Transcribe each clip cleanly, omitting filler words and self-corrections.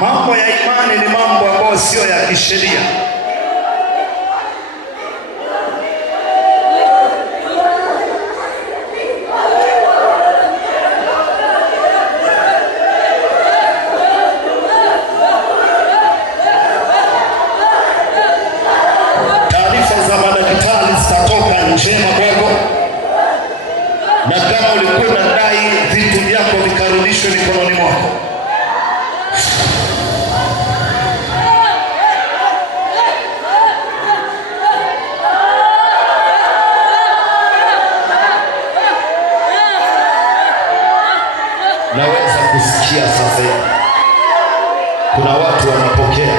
Mambo ya imani ni mambo ambayo sio ya kisheria. Taarifa za madaktari zitatoka njema kwako, na kama ulikuwa unadai vitu vyako vikarudishwe mikononi mwako. Naweza kusikia sasa hivi kuna watu wanapokea,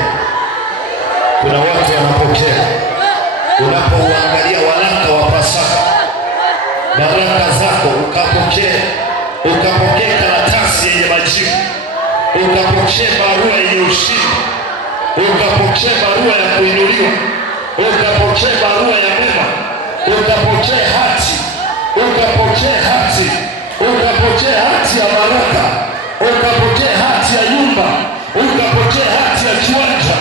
kuna watu wanapokea. Unapouangalia waraka wa Pasaka, baraka zako ukapokea, ukapokea karatasi yenye majibu, ukapokea barua yenye ushindi, ukapokea barua ya kuinuliwa, ukapokea barua ya mema, ukapokea hati, ukapokea hati, ukapokea hati ya baraka, ukapokea hati ya nyumba, ukapokea hati ya kiwanja,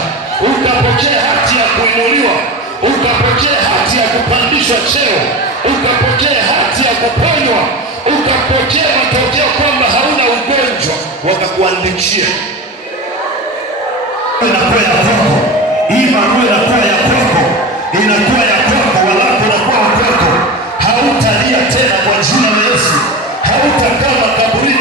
ukapokea hati ya kuinuliwa, ukapokea hati ya kupandishwa cheo, ukapokea hati ya kuponywa, ukapokea matokeo kwamba hauna ugonjwa, wakakuandikia. Inakuwa ya kwako, hii barua inakuwa ya kwako, inakuwa ya kwako, walako unakuwa wa kwako. Hautalia tena kwa jina la Yesu, hautakaa makaburi